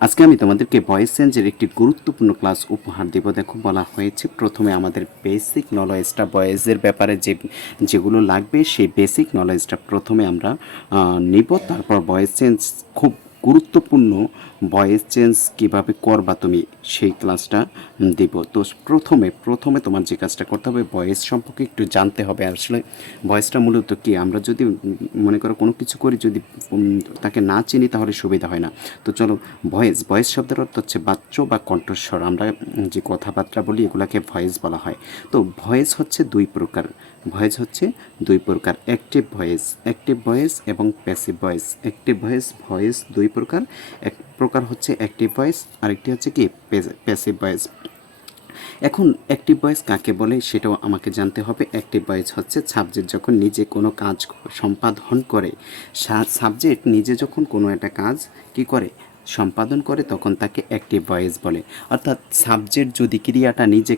আজকে আমি তোমাদেরকে ভয়েস চেঞ্জের একটি গুরুত্বপূর্ণ ক্লাস উপহার দেব। দেখো, বলা হয়েছে প্রথমে আমাদের বেসিক নলেজটা ভয়েসের ব্যাপারে যেগুলো লাগবে সেই বেসিক নলেজটা প্রথমে আমরা নিব। তারপর ভয়েস চেঞ্জ খুব গুরুত্বপূর্ণ, ভয়েস চেঞ্জ কীভাবে করবা তুমি সেই ক্লাসটা দিব। তো প্রথমে তোমার যে কাজটা করতে হবে, ভয়েস সম্পর্কে একটু জানতে হবে। আসলে ভয়েসটা মূলত কি, আমরা যদি মনে করো কোনো কিছু করি, যদি তাকে না চিনি তাহলে সুবিধা হয় না। তো চলো, ভয়েস শব্দের অর্থ হচ্ছে বাচ্চ বা কণ্ঠস্বর। আমরা যে কথাবার্তা বলি এগুলাকে ভয়েস বলা হয়। তো ভয়েস হচ্ছে দুই প্রকার। অ্যাক্টিভ ভয়েস এবং প্যাসিভ ভয়েস। অ্যাক্টিভ ভয়েস দুই প্রকার। এক প্রকার হচ্ছে অ্যাক্টিভ ভয়েস, আরেকটি হচ্ছে কি প্যাসিভ ভয়েস। এখন অ্যাক্টিভ ভয়েস কাকে বলে সেটাও আমাকে জানতে হবে। অ্যাক্টিভ ভয়েস হচ্ছে সাবজেক্ট যখন নিজে কোনো কাজ সম্পাদন করে, সাবজেক্ট নিজে যখন কোনো একটা কাজ কি করে, সম্পাদন করে, তখন তাকে অ্যাক্টিভ ভয়েস বলে। অর্থাৎ সাবজেক্ট যদি ক্রিয়াটা নিজে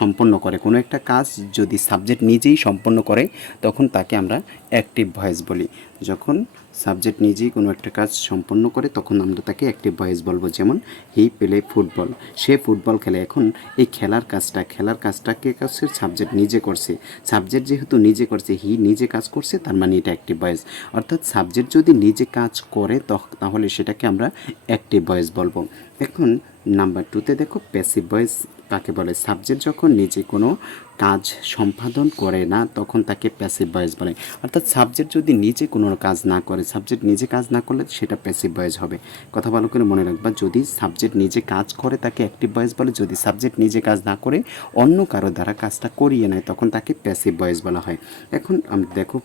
সম্পন্ন করে, কোনো একটা কাজ যদি সাবজেক্ট নিজেই সম্পন্ন করে, তখন তাকে আমরা অ্যাক্টিভ ভয়েস বলি। যখন সাবজেক্ট নিজেই কোনো একটা কাজ সম্পন্ন করে তখন আমরা তাকে অ্যাক্টিভ ভয়েস বলবো। যেমন হি প্লে ফুটবল, সে ফুটবল খেলে। এখন এই খেলার কাজটা কে করছে? সাবজেক্ট নিজে করছে। সাবজেক্ট যেহেতু নিজে করছে, হি নিজে কাজ করছে, তার মানে এটা অ্যাক্টিভ ভয়েস। অর্থাৎ সাবজেক্ট যদি নিজে কাজ করে তাহলে সেটাকে আমরা অ্যাক্টিভ ভয়েস বলবো। এখন নাম্বার 2তে দেখো, প্যাসিভ ভয়েস কাকে বলে? সাবজেক্ট যখন নিজে কোনো কাজ সম্পাদন করে না তখন তাকে প্যাসিভ ভয়েস বলে। অর্থাৎ সাবজেক্ট যদি নিজে কোনো কাজ না করে, সাবজেক্ট নিজে কাজ না করলে সেটা প্যাসিভ ভয়েস হবে। কথা ভালো করে মনে রাখবা, যদি সাবজেক্ট নিজে কাজ করে তাকে অ্যাক্টিভ ভয়েস বলে, যদি সাবজেক্ট নিজে কাজ না করে অন্য কারো দ্বারা কাজটা করিয়ে নেয় তখন তাকে প্যাসিভ ভয়েস বলা হয়। এখন দেখো,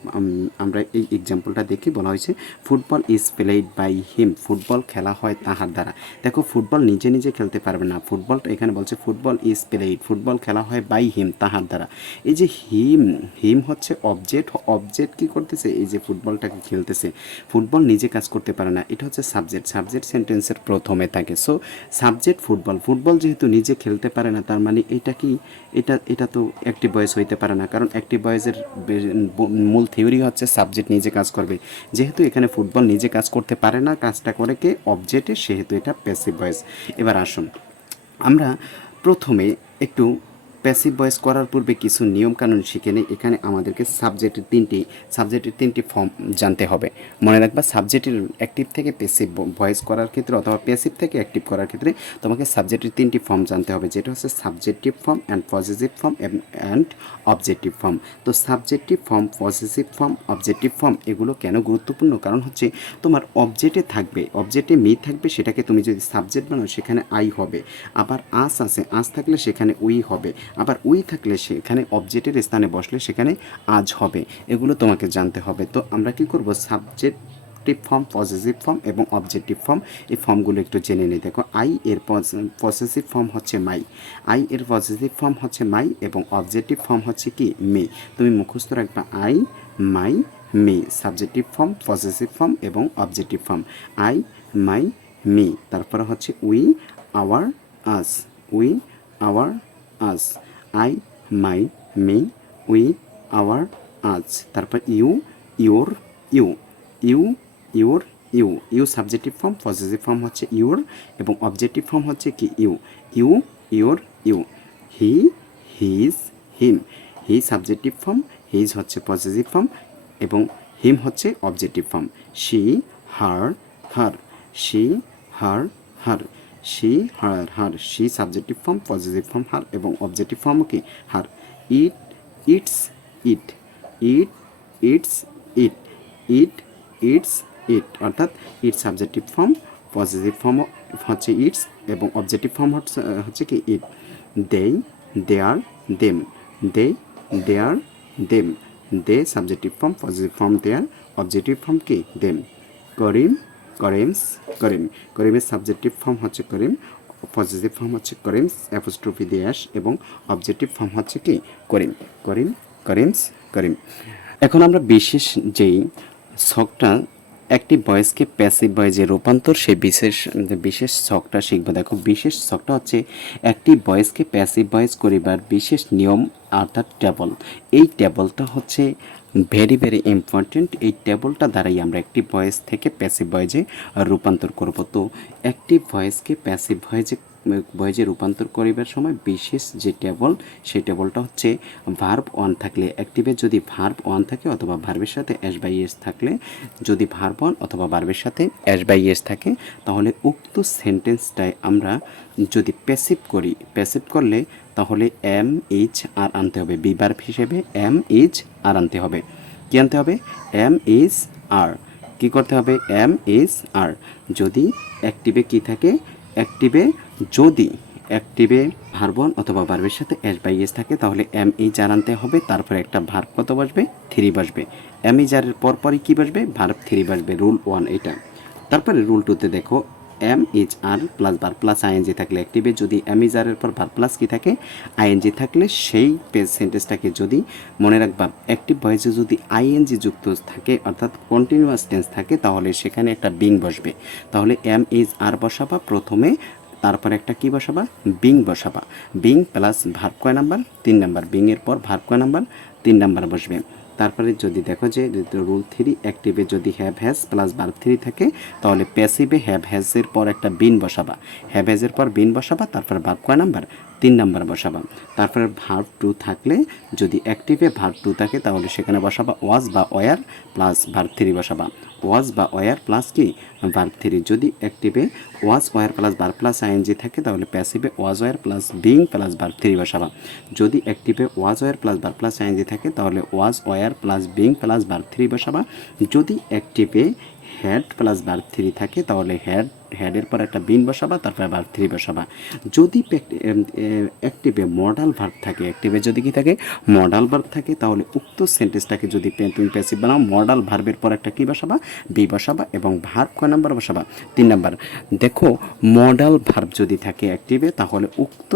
আমরা এই এক্সাম্পলটা দেখি। বলা হয়েছে football is played by him, football খেলা হয় তাহার দ্বারা। দেখো, ফুটবল নিজে নিজে খেলতে পারবে না, ফুটবলটা এখানে বলছে ফুটবল ইজ প্লেড, ফুটবল খেলা হয় বাই হিম, তাহার দ্বারা। এই যে হিম হচ্ছে অবজেক্ট কি করতেছে? এই যে ফুটবলটাকে খেলতেছে, ফুটবল নিজে কাজ করতে পারে না, এটা হচ্ছে সাবজেক্ট সেন্টেন্সের প্রথমে থাকে। সো সাবজেক্ট ফুটবল যেহেতু নিজে খেলতে পারে না, তার মানে এটা কি, এটা তো অ্যাক্টিভ ভয়েস হইতে পারে না, কারণ অ্যাক্টিভ ভয়েসের মূল থিওরি হচ্ছে সাবজেক্ট নিজে কাজ করবে। যেহেতু এখানে ফুটবল নিজে কাজ করতে পারে না, কাজটা করে কে? অবজেক্টে, সেহেতু এটা প্যাসিভ ভয়েস। এবার আসুন আমরা প্রথমে একটু প্যাসিভ ভয়েস করার পূর্বে কিছু নিয়মকানুন শিখে নেই। এখানে আমাদেরকে সাবজেক্টের তিনটি ফর্ম জানতে হবে। মনে রাখবা, সাবজেক্টের অ্যাক্টিভ থেকে প্যাসিভ ভয়েস করার ক্ষেত্রে অথবা প্যাসিভ থেকে অ্যাক্টিভ করার ক্ষেত্রে তোমাকে সাবজেক্টের তিনটি ফর্ম জানতে হবে, যেটা হচ্ছে subjective form and positive form and objective form. তো subjective form, positive form, objective form এগুলো কেন গুরুত্বপূর্ণ? কারণ হচ্ছে তোমার অবজেক্টে মি থাকবে, সেটাকে তুমি যদি সাবজেক্ট বানাও সেখানে আই হবে। আবার আস থাকলে সেখানে উই হবে। আবার উই থাকলে সেখানে অবজেক্টের স্থানে বসলে সেখানে আজ হবে। এগুলো তোমাকে জানতে হবে। তো আমরা কি করব, সাবজেক্টিভ ফর্ম, পজিটিভ ফর্ম এবং অবজেক্টিভ ফর্ম, এই ফর্মগুলো একটু জেনে নিই। দেখো, আই এর পজিটিভ ফর্ম হচ্ছে মাই এবং অবজেক্টিভ ফর্ম হচ্ছে কি? মে। তুমি মুখস্থ রাখবা, I, my, me, subjective form, positive form এবং objective form. I, my, me, তারপরে হচ্ছে we, our, us, we, our, us, I, my, me, we, our, us, তারপর you, your, you, you subjective form, positive form হচ্ছে your এবং objective form হচ্ছে কি? Your, he, his, him, he subjective form, his হচ্ছে positive form এবং him হচ্ছে objective form. She, her, she, her, she subjective form, positive form হার এবং objective form কি? হার। ইট, its, it, its, it, অর্থাৎ it subjective form, positive form হচ্ছে its এবং objective form হচ্ছে কি? It. Their, them, their, them, subjective form, positive form their, objective form কি? Them. করিমের subjective form হচ্ছে করিম, পজিটিভ ফর্ম হচ্ছে করিমস অ্যাপোস্ট্রফি দিয়ে এবং অবজেক্টিভ ফর্ম হচ্ছে কি? করিম। এখন আমরা যেই ছকটা অ্যাক্টিভ ভয়েসকে প্যাসিভ ভয়েসে রূপান্তর, সেই বিশেষ ছকটা শিখব। দেখো, বিশেষ ছকটা হচ্ছে অ্যাক্টিভ ভয়েসকে প্যাসিভ ভয়েস করিবার বিশেষ নিয়ম, অর্থাৎ টেবল। এই টেবলটা হচ্ছে ভেরি ভেরি ইম্পর্টেন্ট। এই টেবলটা দ্বারাই আমরা অ্যাক্টিভ ভয়েস থেকে প্যাসিভ ভয়েসে রূপান্তর করব। তো অ্যাক্টিভ ভয়েসকে প্যাসিভ ভয়েসে রূপান্তর করিবার সময় বিশেষ যে টেবল, সেই টেবলটা হচ্ছে ভার্ব ওয়ান থাকলে অ্যাক্টিভে যদি ভার্ব ওয়ান থাকে অথবা ভার্বের সাথে এস বাই এস থাকলে, যদি ভার্ব ওয়ান অথবা ভার্বের সাথে এস বাই এস থাকে, তাহলে উক্ত সেন্টেন্সটায় আমরা যদি প্যাসিভ করি, প্যাসিভ করলে তাহলে এম এইচ আর আনতে হবে, বি ভার্ব হিসেবে এম এইচ আর আনতে হবে। কী আনতে হবে? M H R. কী করতে হবে? M H R. যদি অ্যাক্টিভে কী থাকে? অ্যাক্টিভে যদি অ্যাক্টিভে ভার্ব ওয়ান অথবা ভার্বের সাথে এস বাই এস থাকে, তাহলে এম এইচ আর আনতে হবে। তারপরে একটা ভার্ব কত বসবে? থ্রি বসবে। এম এইচ আর পরপরই কী বসবে? ভার্ব থ্রি বসবে। রুল ওয়ান এটা। তারপরে রুল টুতে দেখো, M H R plus verb plus ING থাকলে অ্যাক্টিভে যদি এম এইচ আর এর পর ভার্ব প্লাস কী থাকে? আইএনজি থাকলে সেই সেন্টেন্সটাকে যদি মনে রাখবা, অ্যাক্টিভ ভয়েসে যদি আইএনজি যুক্ত থাকে অর্থাৎ কন্টিনিউয়াস টেন্স থাকে, তাহলে সেখানে একটা বিং বসবে। তাহলে এম এইচ আর বসাবা প্রথমে, তারপরে একটা কি বসাবা? বিং বসাবা। বিং প্লাস ভার্ব কয় নাম্বার? 3 নাম্বার। বিং এর পর ভার্ব কয় নাম্বার? 3 নাম্বার বসবে। তারপরে যদি দেখো যে রুল থ্রি, অ্যাক্টিভে যদি have has plus verb three থাকে, তাহলে প্যাসিভে হ্যাভ হ্যাজের পর একটা বিন বসাবা। হ্যাভ হ্যাজের পর বিন বসাবা, তারপর ভার্ব কয় নাম্বার? 3 নাম্বার বসাবা। তারপরে ভার্ব টু থাকলে, যদি অ্যাক্টিভে ভার্ব টু থাকে, তাহলে সেখানে বসাবা ওয়াজ বা ওয়ার প্লাস ভার্ব থ্রি বসাবা। ওয়াজ বা ওয়ার প্লাস কি? Verb three. যদি অ্যাক্টিভে was were plus verb plus ING থাকে, তাহলে প্যাসিভে was were plus being plus verb three বসাবা। যদি অ্যাক্টিভে was were plus verb plus ING থাকে, তাহলে was were plus being plus verb three বসাবা। যদি অ্যাক্টিভে হ্যাড প্লাস ভার্ব থ্রি থাকে, তাহলে হেডের পর একটা বিন বসাবা, তারপরে ভার্ব থ্রি বসাবা। যদি অ্যাক্টিভে মডাল ভার্ব থাকে, অ্যাক্টিভে যদি কি থাকে? মডাল ভার্ব থাকে, তাহলে উক্ত সেন্টেন্সটাকে যদি তুমি প্যাসিভ বানাও, মডাল ভার্বের পর একটা কি বসাবা? বি বসাবা। এবং ভার্ব কয় নাম্বার বসাবা? 3 নাম্বার। দেখো, মডাল ভার্ব যদি থাকে অ্যাক্টিভে, তাহলে উক্ত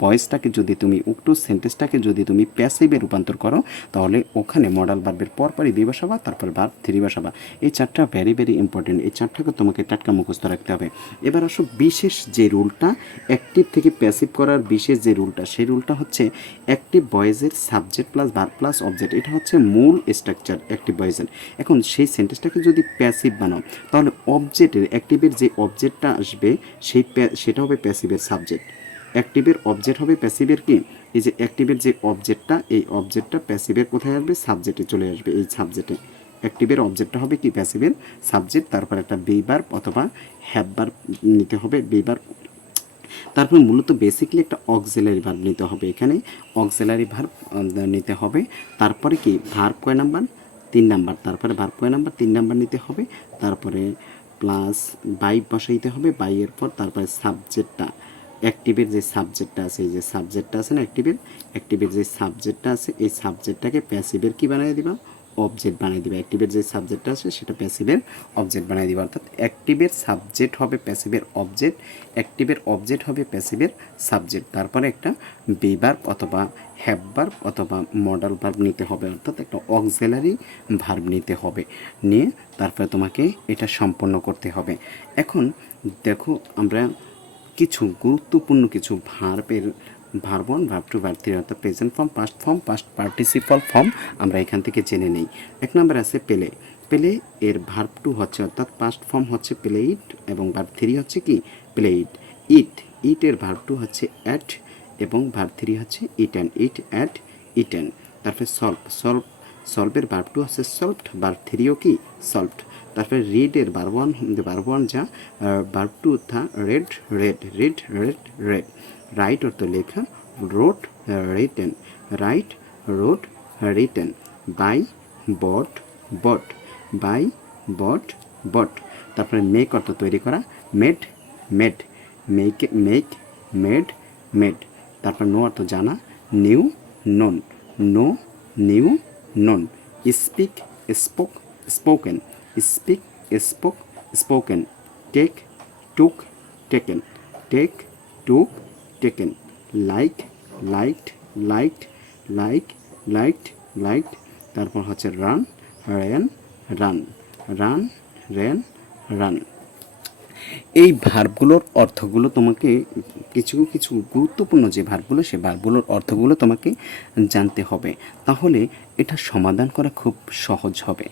ভয়েসটাকে যদি তুমি, উক্ত সেন্টেন্সটাকে যদি তুমি প্যাসিভে রূপান্তর করো, তাহলে ওখানে মডাল ভার্বের পরপরই বি বসাবা, তারপর ভার্ব থ্রি বসাবা। এই চারটা ভেরি ভেরি ইম্পর্টেন্ট। এই চারটাকে তোমাকে টাটকা মুখস্থ রাখতে হবে। এবার আসো বিশেষ যে রুলটা, অ্যাক্টিভ থেকে প্যাসিভ করার বিশেষ যে রুলটা, সেই রুলটা হচ্ছে অ্যাক্টিভ ভয়েসের subject plus verb plus object. এটা হচ্ছে মূল স্ট্রাকচার অ্যাক্টিভ ভয়েসের। এখন সেই সেন্টেন্সটাকে যদি প্যাসিভ বানাও, তাহলে অবজেক্টের, অ্যাক্টিভের যে অবজেক্টটা আসবে, সেটা হবে প্যাসিভের সাবজেক্ট। অ্যাক্টিভের অবজেক্ট হবে প্যাসিভের কি? এই যে অ্যাক্টিভের যে অবজেক্টটা, এই অবজেক্টটা প্যাসিভের কোথায় আসবে? সাবজেক্টে চলে আসবে। এই সাবজেক্টে অ্যাক্টিভের অবজেক্টটা হবে কি? প্যাসিভের সাবজেক্ট। তারপর একটা বি ভার্ব অথবা হ্যাভ ভার্ব নিতে হবে, বি ভার্ব। তারপর মূলত বেসিকলি একটা অক্সিলারি ভার্ব নিতে হবে। এখানে অক্সিলারি ভার্ব নিতে হবে। তারপরে কি? ভার্ব কয় নাম্বার? 3 নাম্বার। তারপরে ভার্ব কয় নাম্বার? 3 নাম্বার নিতে হবে। তারপরে প্লাস বাই বসাইতে হবে। বাইয়ের পর তারপরে সাবজেক্টটা, অ্যাক্টিভের যে সাবজেক্টটা আছে, এই যে সাবজেক্টটা আছে না অ্যাক্টিভের যে সাবজেক্টটা আছে, এই সাবজেক্টটাকে প্যাসিভের কি বানিয়ে দিবা? অবজেক্ট বানিয়ে দিবা। অ্যাক্টিভের যে সাবজেক্টটা আছে সেটা প্যাসিভের অবজেক্ট বানিয়ে দিবা। অর্থাৎ অ্যাক্টিভের সাবজেক্ট হবে প্যাসিভের অবজেক্ট, অ্যাক্টিভের অবজেক্ট হবে প্যাসিভের সাবজেক্ট। তারপরে একটা বি ভার্ব অথবা হ্যাভ ভার্ব অথবা মডাল ভার্ব নিতে হবে, অর্থাৎ একটা অক্সিলারি ভার্ব নিতে হবে। নিয়ে তারপরে তোমাকে এটা সম্পন্ন করতে হবে। এখন দেখো, আমরা কিছু গুরুত্বপূর্ণ কিছু ভার্বের, verb one, verb two, verb three, অর্থাৎ present form, past form, past participle form আমরা এখান থেকে জেনে নেই। এক নম্বর আছে পেলে। পেলে এর ভার্ব টু হচ্ছে, অর্থাৎ পাস্ট ফর্ম হচ্ছে প্লেইড এবং ভার্ব থ্রি হচ্ছে কি? প্লেইড। ইট, ইটের ভার্ব টু হচ্ছে অ্যাট এবং ভার্ব থ্রি হচ্ছে ইটেন। Eat, ate, eaten. তারপরে সলভের ভার্ব টু হচ্ছে সলভড, ভার্ব থ্রিও কি? সলভড। তারপরে রিডের ভার্ব ওয়ান যা, ভার্ব টু থা রেড, রেড। রাইট অর্থ লেখা, wrote, written. Write, wrote, written. Buy, bought, buy, bought. তারপরে মেক অর্থ তৈরি করা, মেড, মেড। তারপর নো অর্থ জানা, knew, known. Speak, spoken. Spoken. Take, took, taken. Liked. তারপর হচ্ছে রান, রেন। এই ভার্বগুলোর অর্থগুলো তোমাকে কিছু কিছু গুরুত্বপূর্ণ যে ভার্বগুলো, সেই ভার্বগুলোর অর্থগুলো তোমাকে জানতে হবে, তাহলে এটা সমাধান করা খুব সহজ হবে।